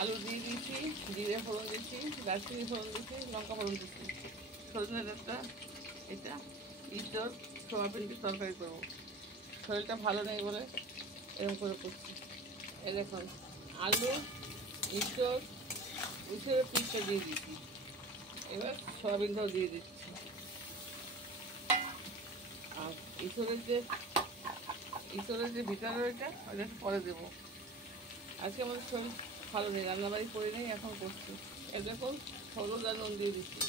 আলু দিয়ে দিয়েছি, জিরে ফোড়ন দিচ্ছি, দারচিনি ফোড়ন দিচ্ছি, লঙ্কা ফোড়ন দিচ্ছি। সজনে ডাঁটা এটা ইঁচড় সোয়াবিনকে তরকারি করবো। শরীরটা ভালো নেই বলে এরকম করে করছি। এই দেখুন আলু ইঁচড়ের পিসটা দিয়ে দিচ্ছি। এবার সোয়াবিনটাও দিয়ে দিচ্ছি। আর ইঁচড়ের যে ভিতরে ওইটা পরে দেবো। আজকে আমাদের শরীর ভালো নেই, রান্নাবাড়ি করে নেই, এখন করছি। এর দেখুন হলুদ আর নুন দিয়ে দিচ্ছি।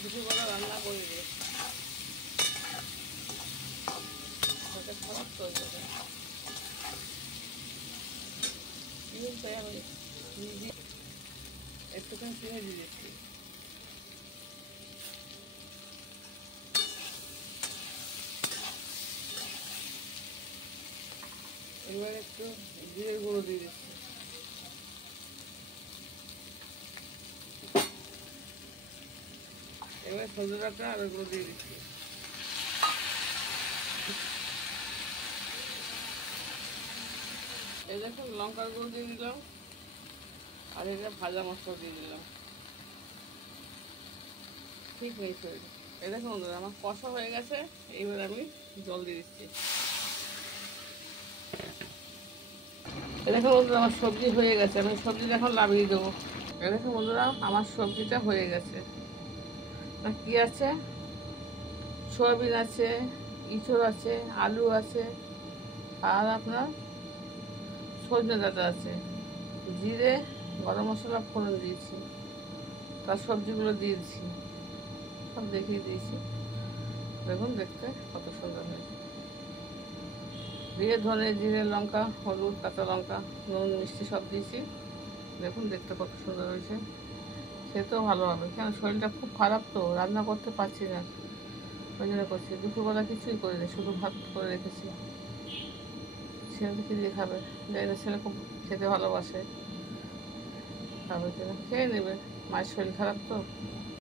দুপুরবেলা রান্না করে দিয়ে খারাপ তো তাই আমি একটুখানি চিনি দিয়ে দিচ্ছি। এবার একটু জিরের গুঁড়ো দিয়ে দিচ্ছি। এবার সজনে ডাঁটা আর ওগুলো দিয়ে দিচ্ছি। এই দেখুন লঙ্কার গুঁড়ো দিয়ে দিলাম, আর এটা ভাজা মশলা দিয়ে দিলাম। ঠিক নেই শরীর। এই দেখুন বন্ধুরা আমার কষা হয়ে গেছে। এইবার আমি জল দিয়ে দিচ্ছি। এই দেখুন বন্ধুরা আমার সবজি হয়ে গেছে, আমি সবজিটা এখন নামিয়ে দেবো। এই দেখুন বন্ধুরা আমার সবজিটা হয়ে গেছে। কি আছে, সয়াবিন আছে, ইঁচড় আছে, আলু আছে, আর আপনার সজনে ডাঁটা আছে, জিরে গরম মশলা ফোড়ন দিয়েছি, তার সবজিগুলো দিয়েছি, সব দেখিয়ে দিয়েছি। দেখুন দেখতে কত সুন্দর হয়েছে। দিয়ে ধনে জিরে লঙ্কা হলুদ কাঁচা লঙ্কা নুন মিষ্টি সব দিয়েছি। দেখুন দেখতে কত সুন্দর হয়েছে। খেতেও ভালো হবে, কেন শরীরটা খুব খারাপ তো, রান্না করতে পারছি না, ওই জন্য করছি। দুপুরবেলা কিছুই করিনি, শুধু ভাত করে রেখেছি। ছেলেকে দিয়ে খাবে, যাই না, ছেলে খুব খেতে ভালোবাসে, খাবে কিনা খেয়ে নেবে, মায়ের শরীর খারাপ তো।